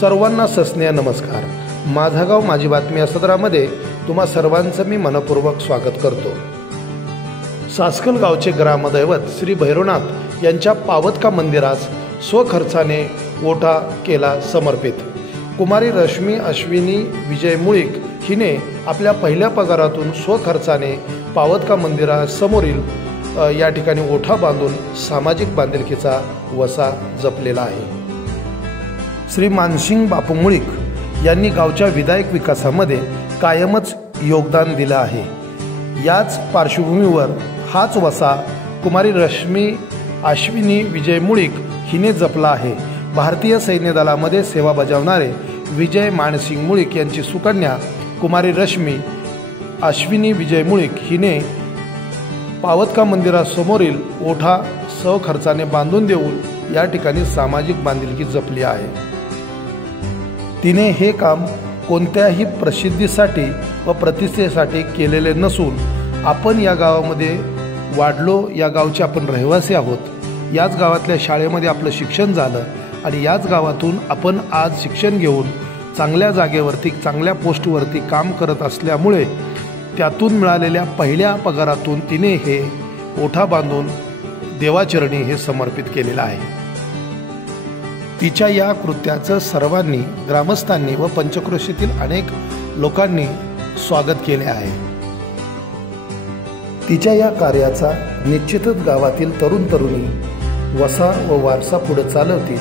सर्वांना सस्नेह नमस्कार। माझा गाव माझी बातमी या सदरामध्ये तुम्हा सर्वांचं मी मनपूर्वक स्वागत करतो। सासकल गावचे ग्रामदैवत श्री भैरवनाथ यांच्या पावतका मंदिरास स्वखर्चाने ओढा केला समर्पित। कुमारी रश्मी अश्विनी विजय मुळीक हिने आपल्या पहिल्या पगारातून स्वखर्चाने पावतका मंदिरासमोरील या ठिकाणी ओढा बांधून सामाजिक बांधिलकीचा वसा जपलेला आहे। श्री मानसिंग बापू मुळीक यांनी गावच्या विधायक विकासामध्ये कायमच योगदान दिलं आहे। याच पार्श्वभूमीवर हाच वसा कुमारी रश्मी अश्विनी विजय मुळीक हिने जपला आहे। भारतीय सैन्य दलामध्ये सेवा बजावणारे विजय मानसिंग मुळीक यांची सुकन्या कुमारी रश्मी अश्विनी विजय मुळीक हिने पावतका मंदिरासमोरील ओढा स्वखर्चाने बांधून देऊन या ठिकाणी सामाजिक बांधिलकी जपली आहे। तिने हे काम कोणत्याही प्रसिद्धीसाठी व प्रतिष्ठेसाठी केलेले नसून आपण या गावामध्ये वाढलो, या गावचे आपण रहिवासी आहोत, याच गावातल्या शाळेमध्ये आपलं शिक्षण झालं आणि याच गावातून आपण आज शिक्षण घेऊन चांगल्या जागेवरती चांगल्या पोस्टवरती काम करत असल्यामुळे त्यातून मिळालेल्या पहिल्या पगारातून तिने हे ओढा बांधून देवाचरणी हे समर्पित केलेलं आहे। तिच्या या कृत्याचं सर्वांनी, ग्रामस्थांनी व पंचक्रोशीतील अनेक लोकांनी स्वागत केले आहे। तिच्या या कार्याचा निश्चितच गावातील तरुण तरुणी वसा व वारसा पुढे चालवतील